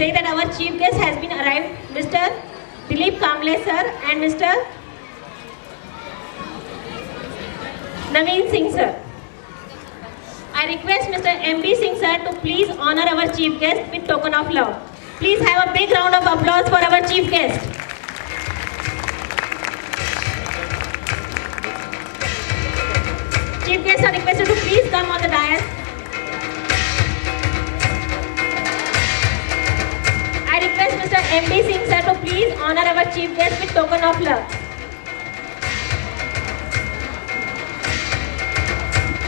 say that our chief guest has been arrived, Mr. Dilip Kamble sir and Mr. Naveen Singh sir. I request Mr. M.B. Singh sir to please honor our chief guest with token of love. Please have a big round of applause for our chief guest. Chief guests are requested to please come on the dais. I request Mr. M.B. Singh sir to please honor our chief guest with token of love.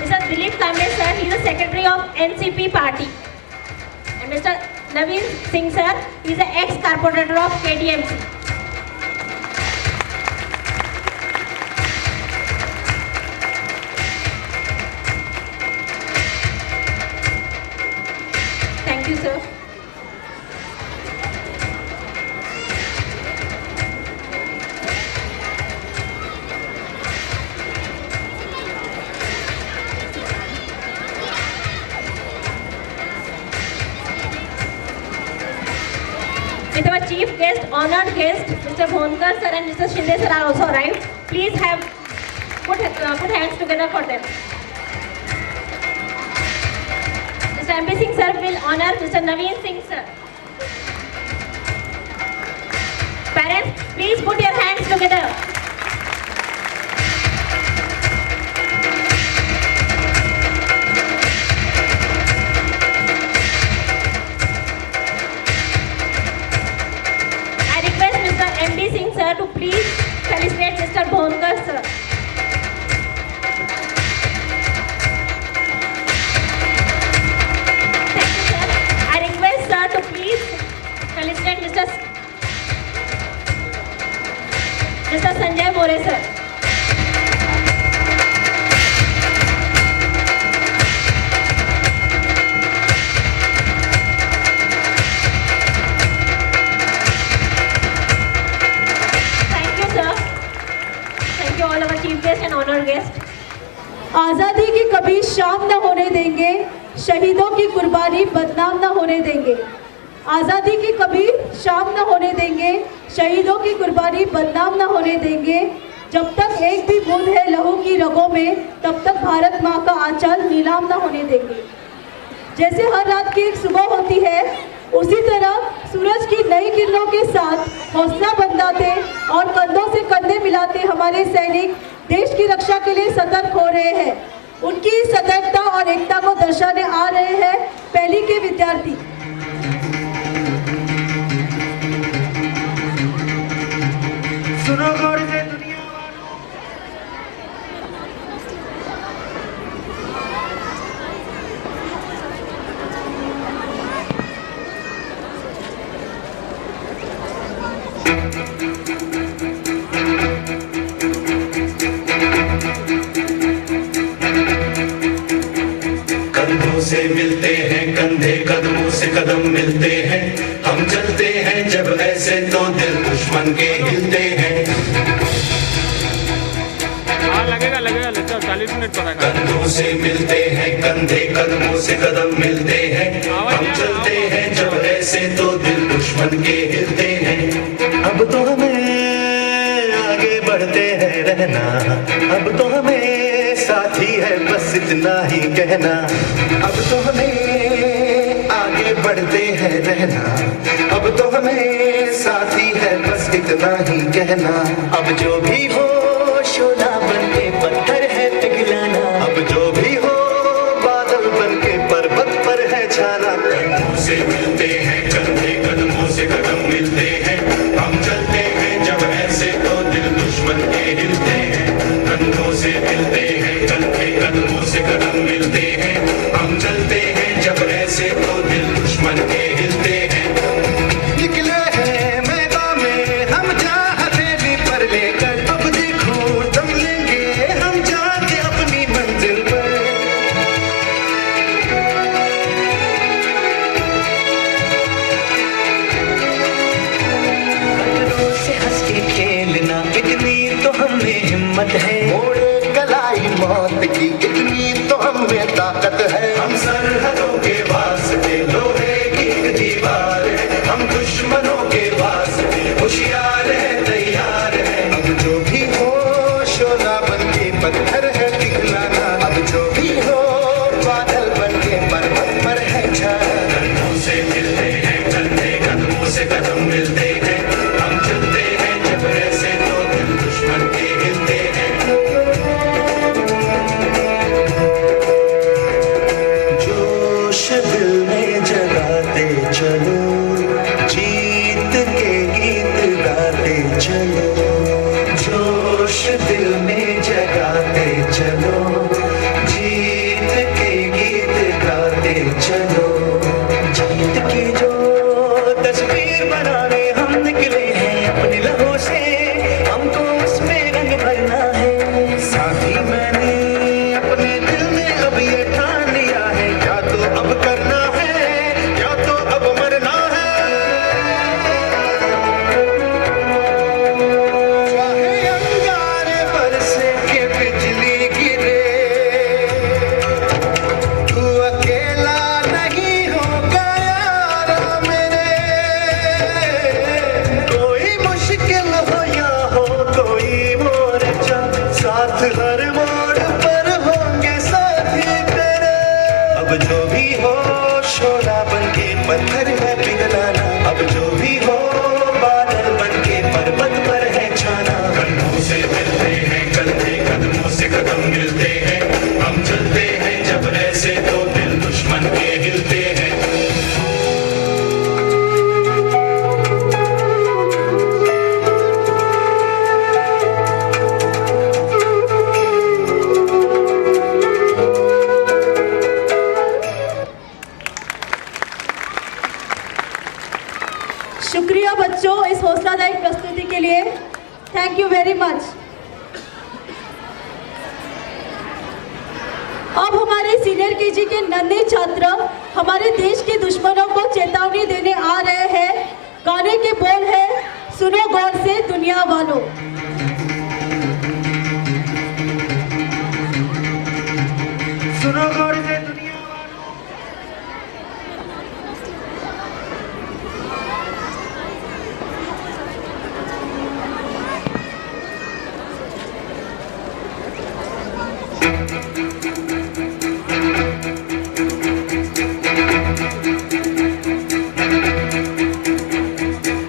Mr. Dilip Kamble sir, he is the secretary of NCP party. And Mr. Naveen Singh sir, he is the ex-corporator of KDMC. Thank you, sir. With our chief guest, honored guest, Mr. Bhonkar sir and Mr. Shinde sir are also arrived. Please have put hands together for them. Mr. M.B. Singh sir will honor Mr. Naveen Singh sir. Parents, please put your hands together. I request Mr. M.B. Singh sir to please felicitate Mr. Bhonkar sir. To please felicitate Mr. Sanjay More sir. Thank you sir. Thank you all our chief guests and honored guests. आज़ादी की कभी शाम न होने देंगे, शहीदों की कुर्बानी बदनाम न होने देंगे। आज़ादी की कभी शाम न होने देंगे, शहीदों की कुर्बानी बदनाम न होने देंगे। जब तक एक भी बूंद है लहू की रगों में, तब तक भारत माँ का आंचल नीलाम न होने देंगे। जैसे हर रात की एक सुबह होती है, उसी तरह सूरज की नई किरणों के साथ हौसला बंधाते और कंधों से कंधे मिलाते हमारे सैनिक देश की रक्षा के लिए सतर्क हो रहे हैं। उनकी सतर्कता और एकता को दर्शाने आ रहे हैं पहली के विद्यार्थी। सुनो गौर से दुनिया कंधों से मिलते हैं कंधे, कदमों से कदम मिलते हैं। हम चलते हैं जब ऐसे तो दिल दुश्मन के हिलते हैं। लगेगा 40 मिनट पड़ा। कंधों से मिलते हैं कंधे, कदमों से कदम मिलते हैं। हम चलते हैं जब ऐसे तो दिल दुश्मन के हिलते हैं। अब तो हमें आगे बढ़ते हैं रहना, अब तो हमें साथी है बस इतना ही कहना। अब तो हमें आगे बढ़ते हैं रहना, अब तो हमें साथी है बस इतना ही कहना। अब जो भी हो शोला बनके पत्थर है पिघलाना, अब जो भी हो बादल बनके पर्वत पर है छाना। कंधों से मिलते हैं कंधे, कदमों से कदम मिलते हैं। हम चलते हैं जब ऐसे तो दिल दुश्मन के हिलते हैं। कंधों से मिलते हैं कंधे, कदमों से कदम मिलते हैं। हम चलते हैं जब ऐसे तो दिल दुश्मन के हिलते हैं। निकले हैं मैदान में हम जा हथेली पर लेकर, अब देखो दम लेंगे हम जाके अपनी मंजिल पर। खतरों से हंस के खेलना इतनी तो हमें हिम्मत है। मोड़े कलाई मौत की इतनी तो हमें ताकत है। हम सरहदों के वास्ते लोहे की एक दीवार है। से कदम मिलते हैं, हम चलते हैं जब ऐसे तो दिल दुश्मन के हिलते हैं। जोश दिल में जगाते चलो, जीत के गीत गाते चलो। जोश दिल में जगाते चलो, जीत के गीत गाते चलो। जीत की जो तस्वीर बनाने हम निकले हैं अपने लहू से, हमको उसमें रंग भरना है। साथी मैंने अपने दिल में अब ये ठान लिया है, या तो अब करना है या तो अब मरना है। चाहे अंगारे बरसे के बिजली गिरे, तू अकेला नहीं होगा यारा मेरे। कोई मुश्किल हो या हो कोई मोर्चा, साथ हर मोड़ पर होंगे साथी तेरे। अब जो भी हो शोला बनके पत्थर है पिघलाना, अब जो भी हो बादल बनके पर्वत पर है छाना। कंधों से मिलते हैं कंधे, कदमों से कदम मिलते हैं, हम चलते हैं जब ऐसे तो दिल दुश्मन के हिलते हैं। शुक्रिया बच्चों इस हौसलादायक प्रस्तुति के लिए। Thank you very much. अब हमारे सीनियर केजी के नन्हे छात्र हमारे देश के दुश्मनों को चेतावनी देने आ रहे हैं। गाने के बोल है, सुनो गौर से दुनिया वालों। सुनो गौर से दुनिया।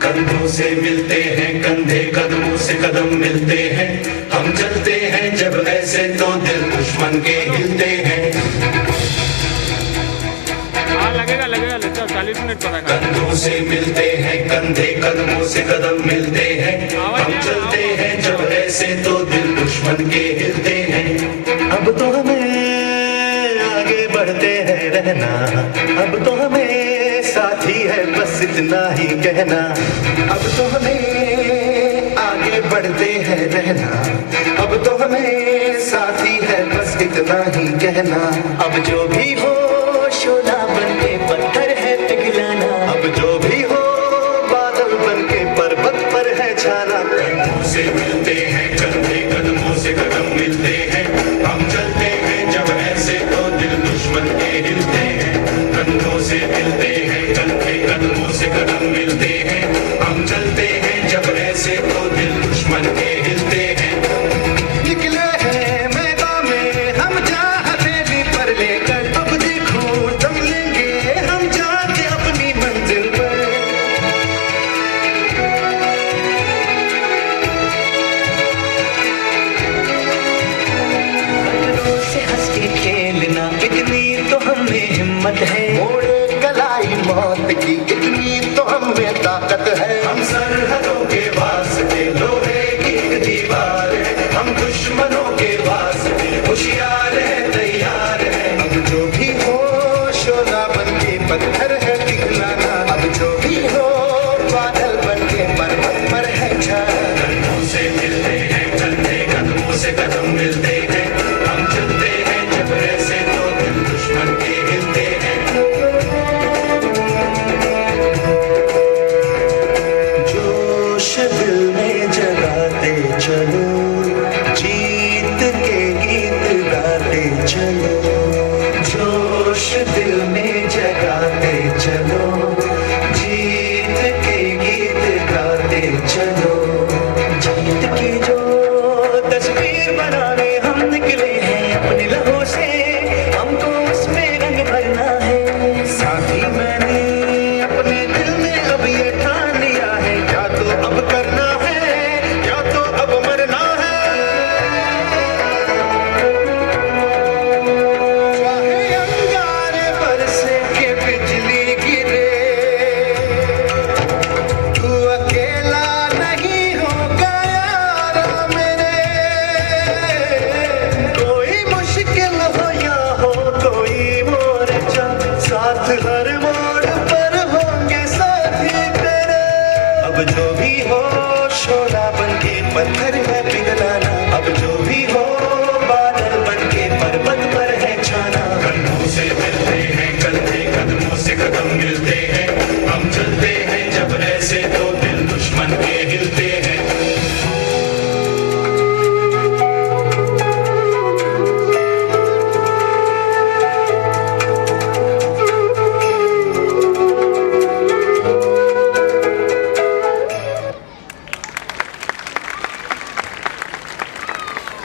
कंधों से मिलते हैं कंधे, कदमों से कदम मिलते हैं, हम चलते हैं जब ऐसे तो दिल दुश्मन के हिलते हैं। हाँ लगेगा लगेगा, ले चल 40 मिनट पड़ेगा। कंधों से मिलते हैं कंधे, कदमों से कदम मिलते हैं, हम चलते हैं जब ऐसे तो दिल दुश्मन के हिलते हैं। अब तो हमें आगे बढ़ते हैं रहना, अब तो हमें साथी है बस इतना ही कहना। अब तो हमें आगे बढ़ते हैं रहना, अब तो हमें साथी है बस इतना ही कहना। अब जो भी हो शोला बनके पत्थर है पिघलाना, अब जो भी हो बादल बनके पर्वत पर है छाना। कंधों से मिलते हैं कंधे, कदमों से कदम मिलते हैं, हम चलते हैं जब ऐसे तो दिल दुश्मन के हिलते हैं। कंधों से मिलते हैं कंधे, कदमों से कदम मिलते हैं, हम चलते हैं जब ऐसे तो दिल दुश्मन के हिलते हैं। निकले हैं मैदान में हम जहाँ हथेली पर लेकर, अब देखो दम लेंगे हम जाके अपनी मंजिल पर। पत्थरों से हंस के खेलना, इतनी तो हमें हिम्मत है। मोड़े कलाई मौत की, इतनी तो हमें ताकत है। हम सरहदों के वास्ते लोहे की एक दीवार है, हम दुश्मनों के वास्ते होशियार है तैयार है। अब जो भी हो शोला बनके पत्थर है पिघलाना, अब जो भी हो बादल बनके पर्वत पर है छाना। कंधों से मिलते हैं कंधे, कदमों से कदम मिलते हैं, हम चलते हैं जब ऐसे तो दिल दुश्मन के हिलते हैं। जोश दिल में जगाते चलो, जीत के गीत गाते चलो। जोश दिल में जगाते चलो, जीत के गीत गाते चलो। जीत की जो तस्वीर बनाने हम निकले हैं अपने लहू से, हमको उसमें रंग भरना है। साथी मैंने अपने दिल में अब ये ठान अब जो भी हो शोला बनके पत्थर है पिघलाना, अब जो भी हो बादल बनके पर्वत पर है छाना। कंधों से मिलते हैं कंधे, कदमों से कदम मिलते हैं, हम चलते हैं जब ऐसे तो दिल दुश्मन के हिलते हैं।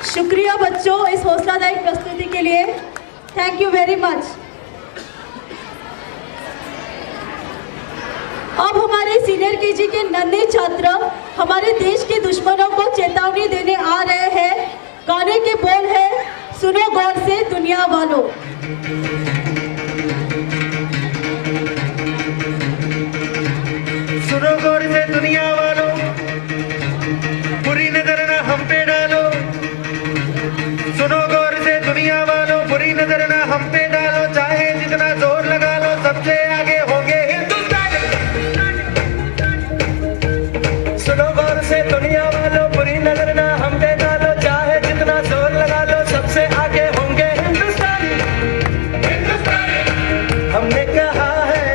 शुक्रिया बच्चों इस हौसलादायक प्रस्तुति के लिए। Thank you very much. अब हमारे सीनियर केजी के नन्हे छात्र हमारे देश के दुश्मनों को चेतावनी देने आ रहे हैं। गाने के बोल है, सुनो गौर से दुनिया वालों। सुनो गौर से दुनिया वालों, बुरी नजर ना हम पे डालो। सुनो गौर से दुनिया वालों, बुरी नजर ना हम पे डालो, चाहे जितना जोर लगा लो सबसे आगे होंगे हिंदुस्तानी। सुनो गौर से दुनिया वालों, बुरी नजर ना हम पे डालो, चाहे जितना जोर लगा लो सबसे आगे होंगे हिंदुस्तानी। हमने कहा है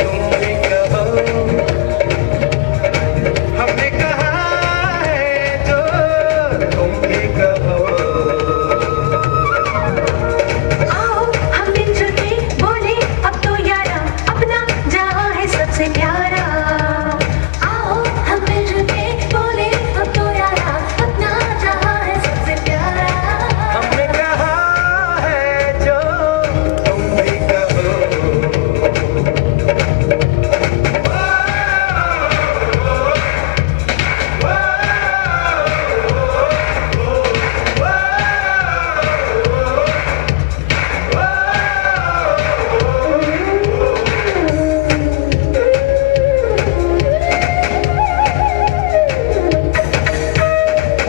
तुम भी कहो, हमने कहा है जो तुम भी कहो। आओ हम मिलजुल के बोले अब तो यारा, अपना जहां है सबसे प्यारा। आओ हम मिलजुल के बोले अब तो यारा, अपना जहां है सबसे प्यारा। हमने कहा है जो तुम भी कहो।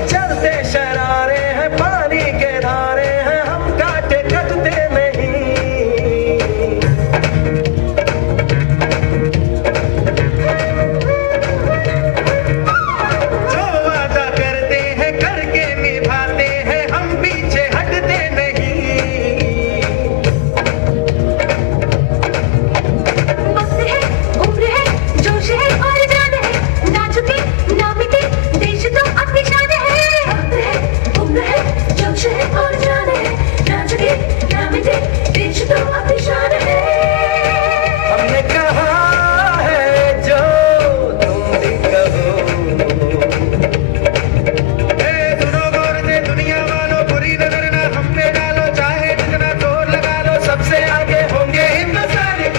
चलते शरारे हैं पानी के धारे हैं, हम काटे कटते नहीं। जो वादा करते हैं करके निभाते हैं, हम पीछे हटते नहीं। वक्त है, उम्र है, जोश है और जान है, ना झुके ना मिटे देश तो अपनी शान है। वक्त है, उम्र है, जोश है और जान है, ना झुके ना मिटे देश तो अपनी शान है। हमने कहा है जो तुम भी कहो। सुनो गौर से दुनिया वालों, बुरी नजर ना हम पे डालो, चाहे जितना जोर लगा लो सबसे आगे होंगे हिंदुस्तानी।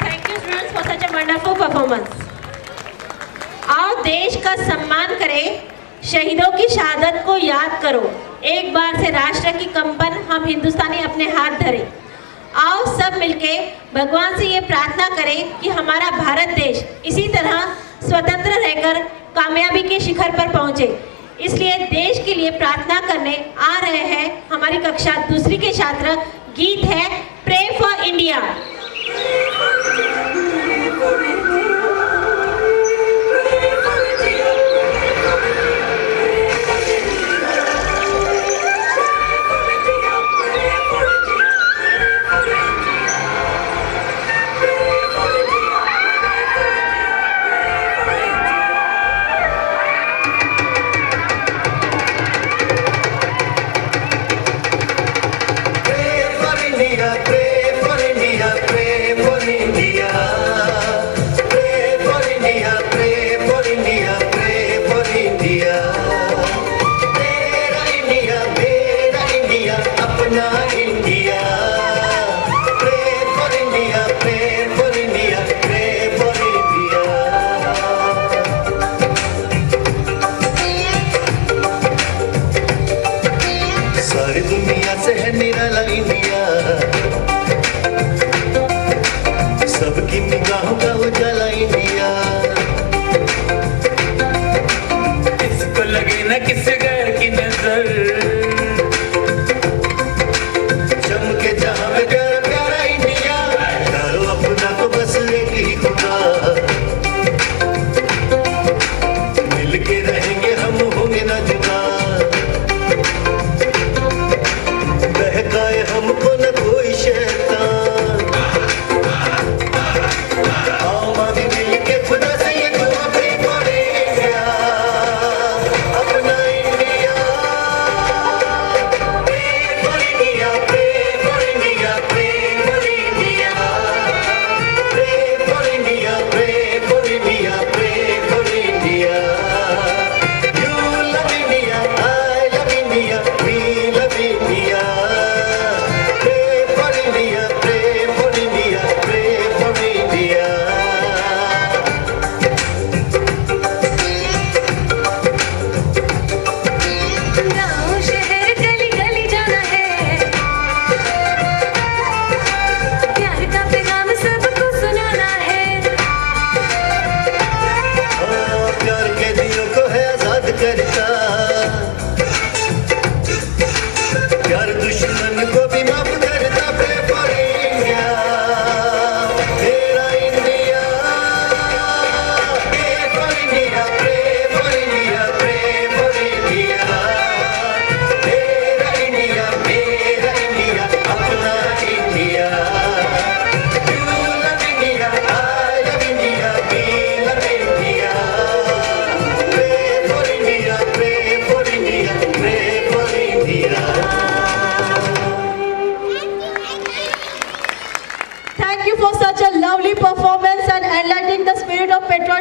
Thank you students for such a wonderful performance. आओ देश का सम्मान करें, शहीदों की शहादत को याद करो, एक बार से राष्ट्र की कंपन हम हिंदुस्तानी अपने हाथ धरे। आओ सब मिलके भगवान से ये प्रार्थना करें कि हमारा भारत देश इसी तरह स्वतंत्र रहकर कामयाबी के शिखर पर पहुंचे। इसलिए देश के लिए प्रार्थना करने आ रहे हैं हमारी कक्षा दूसरी के छात्र। गीत है pray for India. Pray for India, pray for India, pray for India.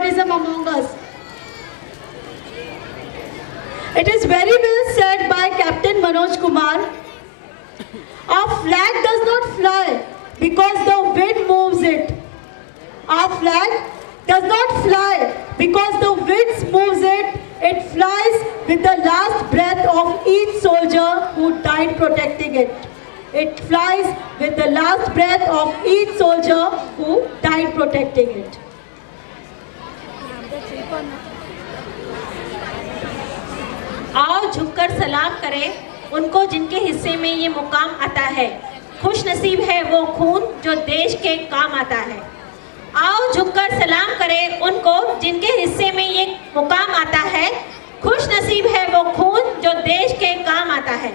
patriotism among us. It is very well said by Captain Manoj Kumar. Our flag does not fly because the wind moves it. Our flag does not fly because the wind moves it. It flies with the last breath of each soldier who died protecting it. It flies with the last breath of each soldier who died protecting it. आओ झुककर सलाम करें उनको जिनके हिस्से में ये मुकाम आता है। खुश नसीब है वो खून जो देश के काम आता है। आओ झुककर सलाम करें उनको जिनके हिस्से में ये मुकाम आता है। खुश नसीब है वो खून जो देश के काम आता है।